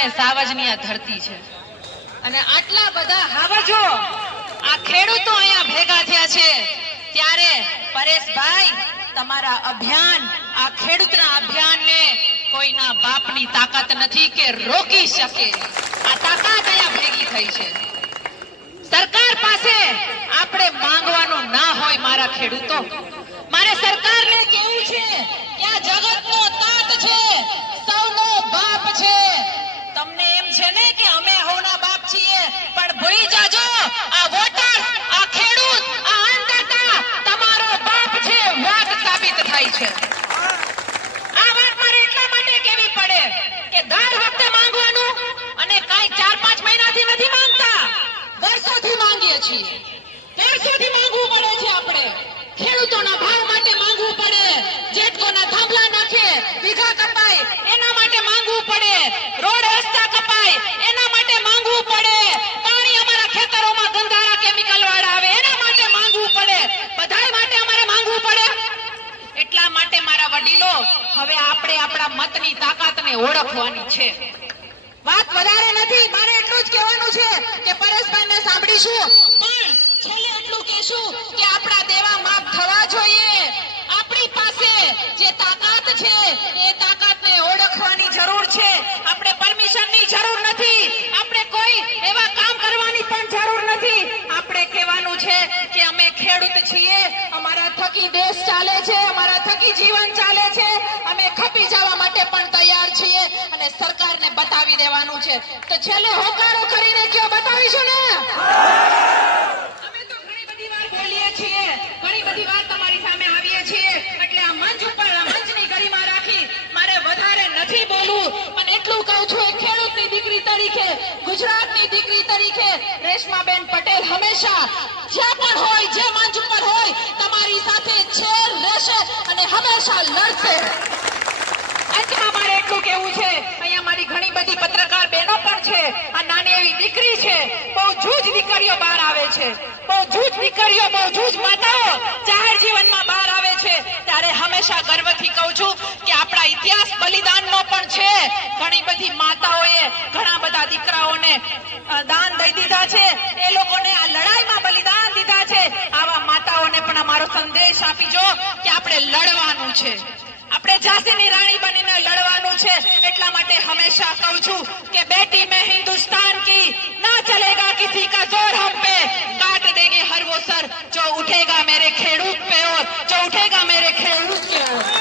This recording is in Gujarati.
અને સાવજની આ ધરતી છે અને આટલા બધા હાવજો આ ખેડૂતો અહીંયા ભેગા થયા છે ત્યારે પરેશભાઈ તમારા અભિયાન આ ખેડૂતના અભિયાનને કોઈના બાપની તાકાત નથી કે રોકી શકે આ તાકાત અહીંયા ભેગી થઈ છે સરકાર પાસે આપણે માંગવાનું ના હોય મારા ખેડૂતો મારે સરકારને કેવું છે કે આ જગતનો તાત છે સૌનો બાપ છે તમને એમ છે ને કે અમે હવના બાપ છીએ પણ ભૂલી જાજો આ વોટર આ ખેડૂત આ અન્નદાતા તમારો બાપ છે વાત સાબિત થાય છે આ વાત મારે એટલા માટે કેવી પડે કે દર વખતે માંગવાનું અને કાઈ 4-5 મહિનાથી નથી માંગતા વર્ષોથી માંગીએ છીએ વર્ષોથી માંગવું પડે છે આપણે ખેડૂતોના ભાવ માટે માંગવું પડે જેટકોના થાંભલા નાખે વીઘા કપાય એના માટે માંગવું પડે રોડ રસ્તા કપાય એના માટે માંગવું પડે પાણી અમારા ખેતરોમાં ગંધારા કેમિકલ વાળા આવે એના માટે માંગવું પડે બધાય માટે અમારે માંગવું પડે એટલા માટે મારા વડીલો હવે આપણે આપણા મતની તાકાતને ઓળખવાની છે વાત વધારે નથી મારે એટલું જ કહેવાનું છે કે પરેશભાઈને સાંભળીશું પણ છેલ્લે એટલું કહેશું કે આપણા દેવા માફ થવા જોઈએ આપણી પાસે જે તાકાત છે એ તાકાતને ઓળખવાની જરૂર છે આપણે પરમિશનની જરૂર નથી આપણે કોઈ એવા કામ કરવાની પણ જરૂર નથી આપણે કહેવાનું છે કે અમે ખેડૂત છીએ અમારા થકી દેશ ચાલે છે અમારા થકી જીવન ચાલે છે અમે ખપી જવા માટે પણ તૈયાર છીએ અને સરકારને બતાવી દેવાનું છે તો છેલ્લે હોકારો કરીને કયો બતાવીશું ને અમે તો ઘણી બધી વાર બોલીએ છીએ ઘણી બધી વાર તમારી સામે આવીએ છીએ એટલે આ મંચ ઉપર આ મંચની ગરિમા રાખી મારે વધારે નથી બોલવું પણ એટલું કહું છું એક ખેડૂતની દીકરી તરીકે ગુજરાતની દીકરી તરીકે રેશમાબેન પટેલ હંમેશા જ્યાં પણ હોય જે મંચ ઉપર હોય તમારી સાથે છે રહેશે અને હંમેશા લડશે અંતમાં મારે એટલું કહેવું છે અહીંયા મારી ઘણી બધી પત્રકાર બહેનો પણ છે આ નાની એવી દીકરી છે બહુ જૂજ દીકરીઓ બહાર આવે છે બહુ જૂજ દીકરીઓ બહુ જૂજ માતાઓ જાહેર જીવનમાં બહાર આવે છે ત્યારે હંમેશા ગર્વથી કહું છું કે આપણા ઇતિહાસ બલિદાનનો પણ છે ઘણી બધી માતાઓએ ઘણા બધા દીકરાઓને દાન દઈ દીધા છે એ લોકોને આ લડાઈમાં બલિદાન દીધા છે આવા માતાઓને પણ અમારો સંદેશ આપીજો કે આપણે લડવાનું છે આપણે ઝાંસીની રાણી બનીને લડવાનું છે એટલા માટે હંમેશા કહું છું કે બેટી મેં હિન્દુસ્તાન કી ના ચલેગા કિસી કા જોર હમ पे काट देंगे हर वो सर जो उठेगा मेरे खेडूत पे और जो उठेगा मेरे खेडूत की ओर